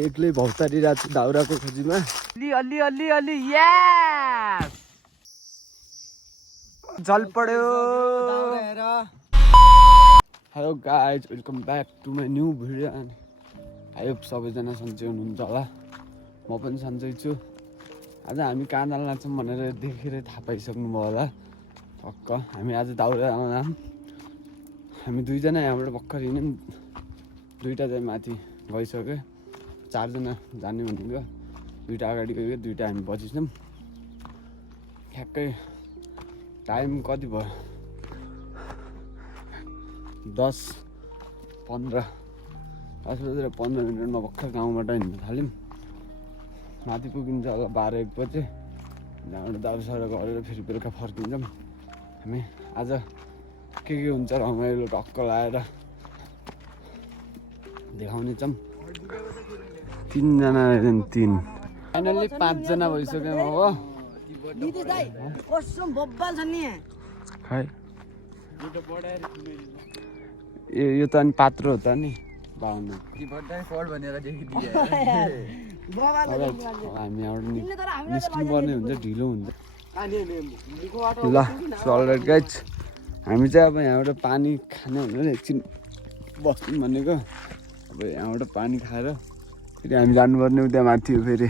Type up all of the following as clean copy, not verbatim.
एक्लै भौतारिरहेको छु दाउराको खोजीमा। अलि अलि अलि यस जल पड्यो। Hello guys, welcome back to my new video. अनि आई होप सबैजना सन्चै हुनुहुन्छ होला। म पनि सन्चै छु। आज हामी काँडाल नाच्छौँ भनेर देखेर थाहा पाइसक्नुभयो होला। टक्क हामी आज दाउरा आउँदा हामी दुईजना यहाँबाट भर्खर हिँड्यौँ, दुईवटा चाहिँ माथि गइसक्यो। चारजना जाने भनेको, दुईवटा अगाडि गयो, दुईवटा हामी पछि छौँ। ठ्याक्कै टाइम कति भयो? 10:15 बजेर 15 मिनटमा भर्खर गाउँबाट हिँड्नु थाल्यौँ। माथि पुगिन्छ होला 12-1 बजे। त्यहाँबाट दाउरासाउरा गरेर फेरि बेलुका फर्किन्छौँ। हामी आज के हुन्छ रमाइलो टक्क लाएर देखाउने छौँ। 3 जना फाइनल्ली 5 जना भइसक्यौँ हो। खै यो त अनि पात्रो हो त नि बाउनु। हामी यहाँबाट निस्किनु पर्ने हुन्छ, ढिलो हुन्छ। ल अलराइट गाइज, हामी चाहिँ अब यहाँबाट पानी खाने भनेर एकछिन बस्यौँ भनेको। अब यहाँबाट पानी खाएर फेरि हामी जानुपर्ने उता माथि हो। फेरि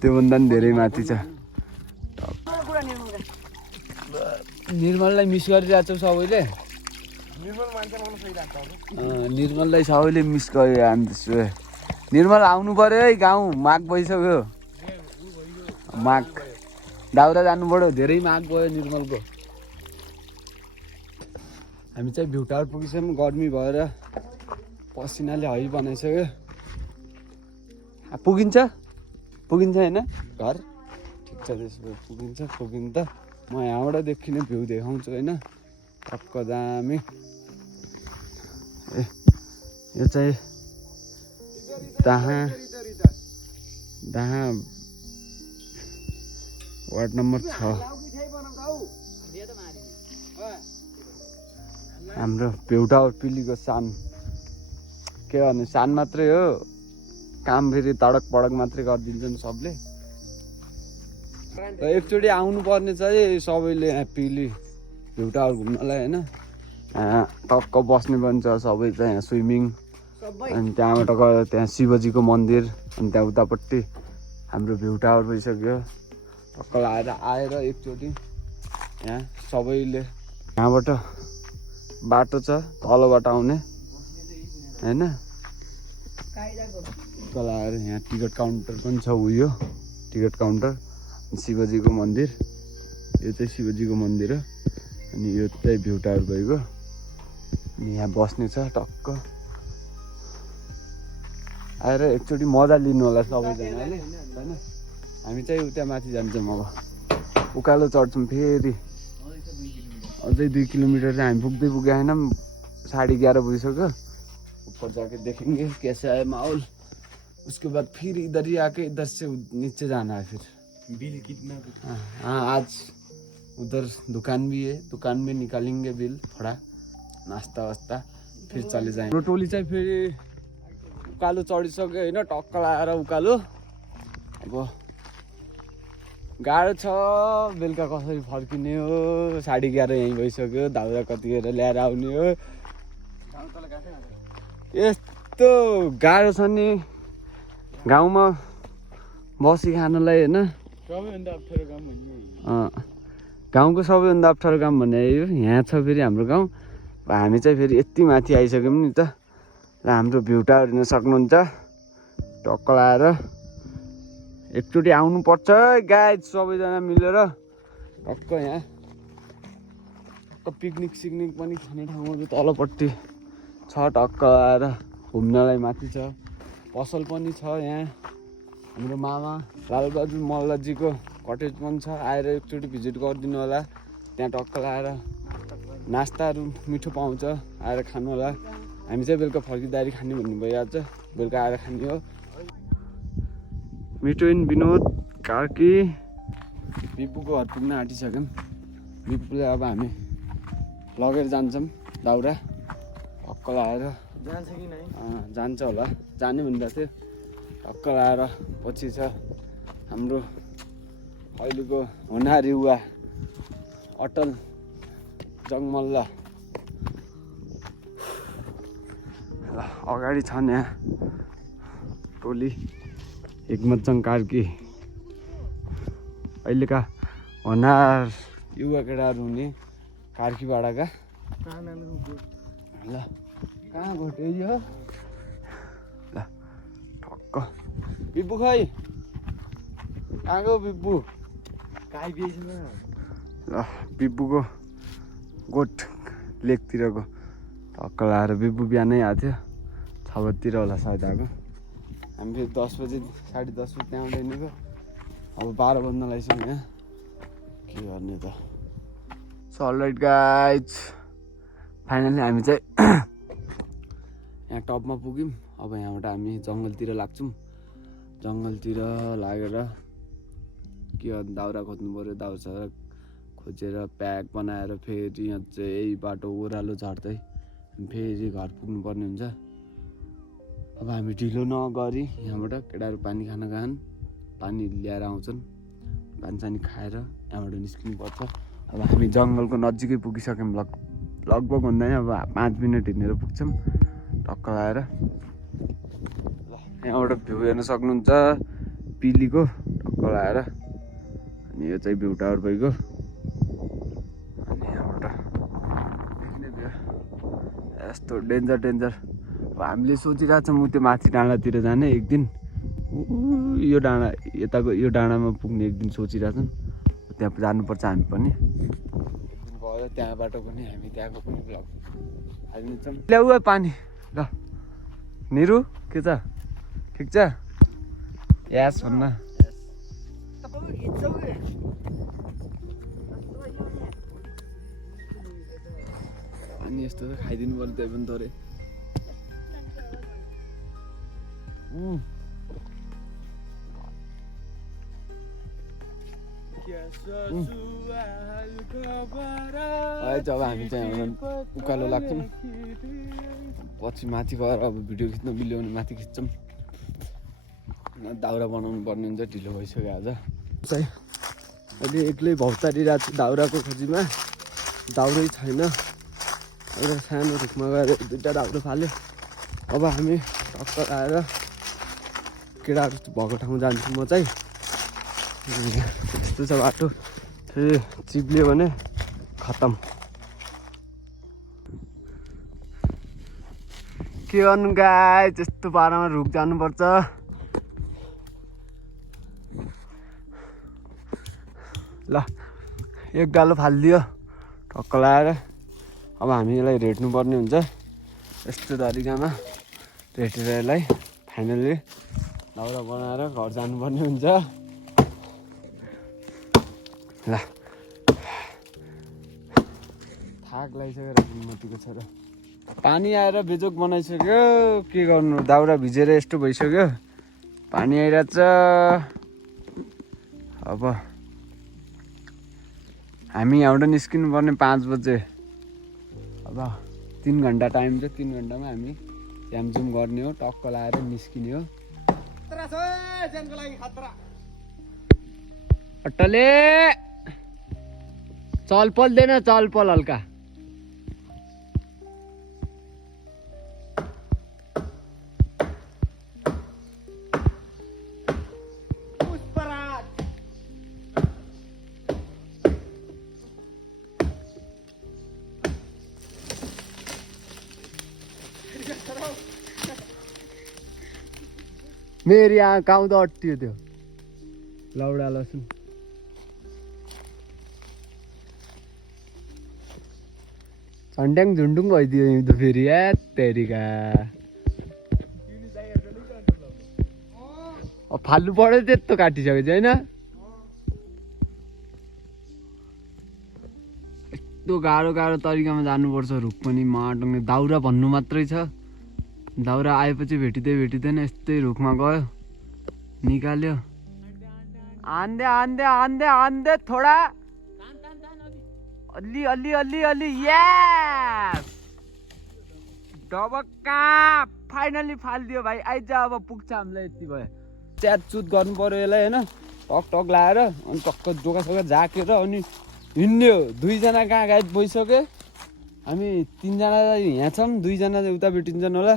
त्योभन्दा पनि धेरै माथि छ। निर्मललाई मिस गरिरहेको छौ सबैले। निर्मललाई सबैले मिस गरे अन्त। निर्मल आउनु पर्यो है गाउँ, माग भइसक्यो। माग दाउरा जानु पर्यो, धेरै माग भयो निर्मलको। हामी चाहिँ भ्यू टावर पुगिसक्यौँ। गर्मी भएर पसिनाले है बनाइसक्यो। पुगिन्छ होइन घर? ठिक छ, त्यसो भए पुगिन्छ त। म यहाँबाट देखिने भ्यू देखाउँछु होइन, टक्क दामी। यो चाहिँ दाहा वार्ड नम्बर 6 हाम्रो भ्यू टावर पिलीको सान। के भन्ने, सान मात्रै हो, काम फेरि तडक पडक मात्रै गरिदिन्छन् सबले। र एकचोटि आउनु पर्ने चाहिँ सबैले यहाँ पिली भ्यू टावर घुम्नलाई होइन। टक्क बस्ने पनि छ सबै चाहिँ यहाँ, स्विमिङ। अनि त्यहाँबाट गएर त्यहाँ शिवजीको मन्दिर, अनि त्यहाँ उतापट्टि हाम्रो भ्यू टावर भइसक्यो। टक्क आएर एकचोटि यहाँ सबैले, यहाँबाट बाटो छ तलबाट आउने होइन। तल आएर यहाँ टिकट काउन्टर पनि छ, उयो टिकट काउन्टर। शिवजीको मन्दिर, यो चाहिँ शिवजीको मन्दिर हो। अनि यो चाहिँ भ्यू टावर गएको। अनि यहाँ बस्ने छ टक्क। आएर एकचोटि मजा लिनु होला सबैजनाले होइन। हामी चाहिँ उता माथि जान्छौँ, अब उकालो चढ्छौँ फेरि। अझै 2 किलोमिटर चाहिँ हामी पुग्दै पुगेनौँ। 11:30 बजिसक्यो। ऊपर जाके देखेंगे कैसे आए माहौल। उसके बाद फिर इधर ही आके इधर से नीचे जाना है। फिर बिल कितना? हाँ, आज उधर दुकान भी है, दुकान में निकालेंगे बिल थोड़ा, नास्ता वास्ता, फिर चले जाएंगे। टोली चाहिँ फेरि उकालो चढिसक्यो होइन, टक्क लाएर उकालो। अब गाह्रो छ, बेलुका कसरी फर्किने हो। 11:30 यहीँ भइसक्यो। दाउरा कतिखेर ल्याएर आउने हो। यस्तो गाह्रो छ नि गाउँमा बसी खानलाई होइन। सबैभन्दा अप्ठ्यारो काम भन्ने गाउँको सबैभन्दा अप्ठ्यारो काम भन्ने यो यहाँ छ। फेरि हाम्रो गाउँ, हामी चाहिँ फेरि यति माथि आइसक्यौँ नि त। र हाम्रो भ्यू टावर हेर्न सक्नुहुन्छ। टक्क लाएर एकचोटि आउनुपर्छ गाइज, सबैजना मिलेर। टक्क यहाँ टक्क पिकनिक सिकनिक पनि खाने ठाउँहरू तलपट्टि छ। टक्क आएर घुम्नलाई माथि छ, पसल पनि छ यहाँ। हाम्रो मामा लालबहादुर मल्लजीको कटेज पनि छ, आएर एकचोटि भिजिट गरिदिनु होला। त्यहाँ टक्क लाएर नास्ताहरू मिठो पाउँछ, आएर खानु होला। हामी चाहिँ बेलुका फर्किँदाखेरि खाने भन्ने भइहाल्छ, बेलुका आएर खाने हो। मिठो इन विनोद कार्की बिपुको घर पुग्न आँटिसक्यौँ। बिपुलाई अब हामी लगेर जान्छौँ दाउरा। टक्क लाएर जान्छ होला, जाने भन्दा थियो। टक्कर आएर पछि छ हाम्रो अहिलेको होनार युवा अटल जङ्गमल्ल ल अगाडि छन् यहाँ टोली हिक्मतजङ कार्की अहिलेका होनार युवा केटाहरू हुने कार्कीपाडाका ल कहाँ घोटे यो ल ठक्क बिब्बु खै कहाँ गयो बिब्बु ल बिब्बुको गोठ लेकतिरको टक्क लाएर बिब्बु बिहानै आएको थियो 6 बजीतिर होला सायद आएको हामी फेरि 10 बजी 10:30 बजी त्यहाँबाट हिँडेको अब 12 बज्न लागिसक्यो यहाँ के गर्ने त सो अलराइट गाइज फाइनली हामी चाहिँ यहाँ टपमा पुग्यौँ अब यहाँबाट हामी जङ्गलतिर लाग्छौँ जङ्गलतिर लागेर के गर्नु दाउरा खोज्नु पऱ्यो दाउरा खोजेर प्याक बनाएर फेरि यहाँ चाहिँ यही बाटो ओह्रालो झर्दै फेरि घर पुग्नु पर्ने हुन्छ अब हामी ढिलो नगरी यहाँबाट केटाहरू पानी खान गएन पानी ल्याएर आउँछन् पानीसानी खाएर यहाँबाट निस्किनुपर्छ अब हामी जङ्गलको नजिकै पुगिसक्यौँ लगभग हुँदैन अब 5 मिनट हिँडेर पुग्छौँ टक्क लगाएर ल यहाँबाट भ्यू हेर्न सक्नुहुन्छ पिलीको टक्क लगाएर अनि यो चाहिँ भ्यू टावर भइगयो अनि यहाँबाट देख्ने भ्यू यस्तो डेन्जर अब हामीले सोचिरहेको छौँ त्यो माथि डाँडातिर जाने एक दिन यो डाँडा यताको यो डाँडामा पुग्ने एक दिन सोचिरहेछौँ त्यहाँ जानुपर्छ हामी पनि गएर त्यहाँबाट पनि हामी त्यहाँको पनि भ्लग हालिदिन्छौँ ल्याउ पानी ल निरु के छ ठिक छ यास भन्न अनि यस्तो त खाइदिनु पर्यो त्यही पनि थोरै जब हामी चाहिँ हाम्रो उकालो लाग्छौँ पछि माथि गएर अब भिडियो खिच्न मिल्यो भने माथि खिच्छौँ दाउरा बनाउनु पर्ने हुन्छ ढिलो भइसक्यो आज चाहिँ अहिले एक्लै भौतारिरहेको छु दाउराको खोजीमा दाउरै छैन एउटा सानो रुखमा गएर 2टा दाउरा फाल्यो अब हामी टक्कर आएर केटाहरू भएको ठाउँ जान्छु म चाहिँ यस्तो छ बाटो फेरि चिप्लियो भने खतम के गर्नु गाई त्यस्तो पारामा रुख जानुपर्छ ल एक गालो फालिदियो टक्क लगाएर अब हामी यसलाई रेट्नु पर्ने हुन्छ यस्तो तरिकामा रेटेर यसलाई फाइनली दाउरा बनाएर घर जानुपर्ने हुन्छ ल थाक लागिसक्यो मतीको छोरा पानी आएर बेजोक बनाइसक्यो के गर्नु दाउरा भिजेर यस्तो भइसक्यो पानी आइरहेछ अब हामी यहाँबाट निस्किनु पर्ने 5 बजे अब 3 घन्टा टाइम छ 3 घन्टामा हामी झ्यामझुम गर्ने हो टक्क लाएर निस्किने हो अट्टले चलपल देन चलपल हल्का मेरी यहाँ काउँदा अट्टियो त्यो लौडा लसुन झन्ड्याङ झुन्डुङ भइदियो यो त फेरि या तेरिका फाल्नु पर्यो त्यस्तो काटिसकेपछि होइन यस्तो गाह्रो तरिकामा जानुपर्छ रुख पनि माटोङ्ने दाउरा भन्नु मात्रै छ दाउरा आएपछि भेटिँदैन यस्तै रुखमा गयो निकाल्यो आन्दे थोडा अलि यस डबक्का फाइनली फालिदियो भाइ आइज अब पुग्छ हामीलाई यति भयो च्यातचुत गर्नु पर्यो यसलाई होइन टक टक लाएर अनि टक्क जोगासोगा झाकेर अनि हिँड्ने हो 2 जना कहाँ गाइड भइसक्यो हामी 3 जना यहाँ छौँ 2 जना चाहिँ उता भेटिन्छन् होला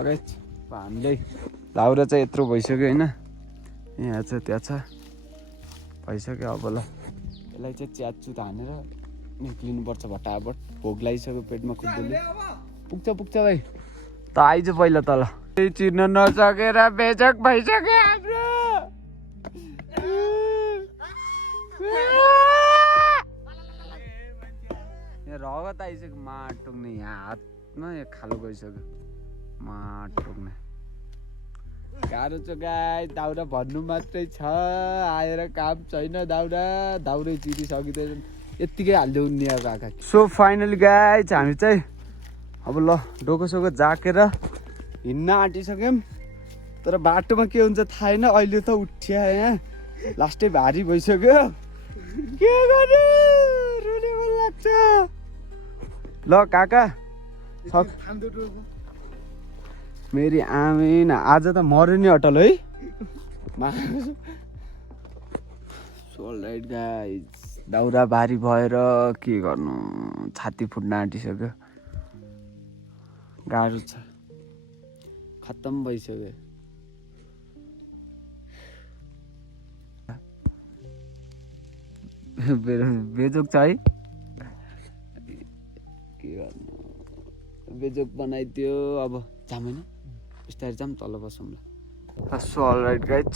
अरे हामीले दाउरा चाहिँ यत्रो भइसक्यो होइन यहाँ छ त्यहाँ छ भइसक्यो अब ल यसलाई चाहिँ च्यातचुत हानेर निक्लिनुपर्छ भटाभट भोक लागिसक्यो पेटमा खुद्दुले पुग्छ भाइ त आइज पहिला तल चिर्न नसकेर बेजक भइसक्यो हाम्रो यहाँ रगत आइसक्यो माट टुक्ने यहाँ हातमा यहाँ खालो गइसक्यो माट टुक्ने गाह्रो छ गाई दाउरा भन्नु मात्रै छ आएर काम छैन दाउरै चिरिसकिँदैन यत्तिकै हालिदेऊ नि अब काका सो फाइनली गाई हामी चाहिँ अब ल डोकोसोको झाकेर हिँड्न आँटिसक्यौँ तर बाटोमा के हुन्छ थाहा छैन अहिले त उठ्या यहाँ लास्टै भारी भइसक्यो के गर्नु रुने मन लाग्छ ल काका मेरी आमिन आज त मर्यो नि अटल है राइट गाइज दाउरा भारी भएर के गर्नु छाती फुट्न आँटिसक्यो गाह्रो छ खत्तम भइसक्यो बेजोक छ है के गर्नु बेजोक बनाइदियो अब जाम होइन बिस्तारै जाम तल बसौँ ल सो अलराइट गाइज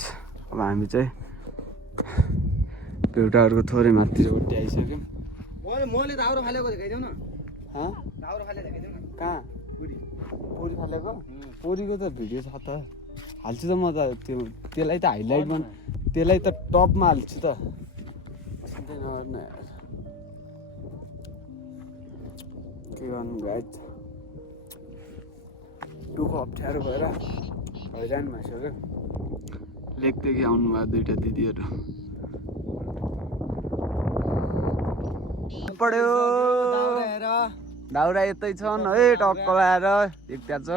अब हामी चाहिँ एउटाहरूको थोरै माथितिर उठ्दै आइसक्यौँ मैले दाउरा फालेको देखाइदेऊ न दाउरा फाले देखाइदेऊ न कहाँ पोरी फालेको पोरीको त भिडियो छ त हाल्छु त म त त्यसलाई त हाइलाइटमा त्यसलाई त टपमा हाल्छु त के गर्नु गाइज दुःख अप्ठ्यारो भएर हैरान भइसक्यो लेकदेखि आउनुभयो 2टा दिदीहरू पढ्यो दाउरा यतै छन् है टक्क लाएर एकता छ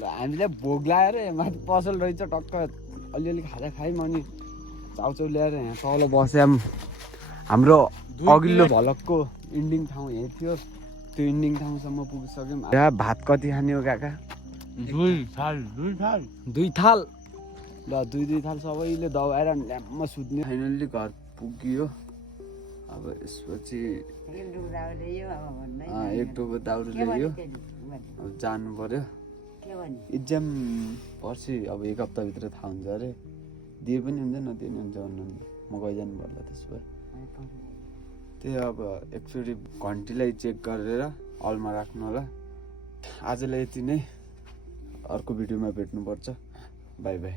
ल हामीले भोग लाएर माथि पसल रहेछ टक्क अलिअलि खाजा खायौँ अनि चाउचाउ ल्याएर यहाँ तल बस्यौँ हाम्रो अघिल्लो भलकको इन्डिङ ठाउँ यहीँ थियो त्यो इन्डिङ ठाउँसम्म पुगिसक्यौँ यहाँ भात कति खाने हो काका 2 थाल ल 2 थाल सबैले दबाएर ल्याम्म सुत्ने फाइनल्ली घर पुगियो अब यसपछि एक टोपो दाउरा ल्यायो अब जानु पर्यो इक्जाम पर्सि अब 1 हप्ताभित्र थाहा हुन्छ अरे दिए पनि हुन्छ नदिए पनि हुन्छ भन्नुहुन्छ म गइजानु पर्ला त्यसो भए त्यही अब एकचोटि घन्टीलाई चेक गरेर अलमा राख्नु होला आजलाई यति नै अर्को भिडियोमा भेट्नुपर्छ बाई बाई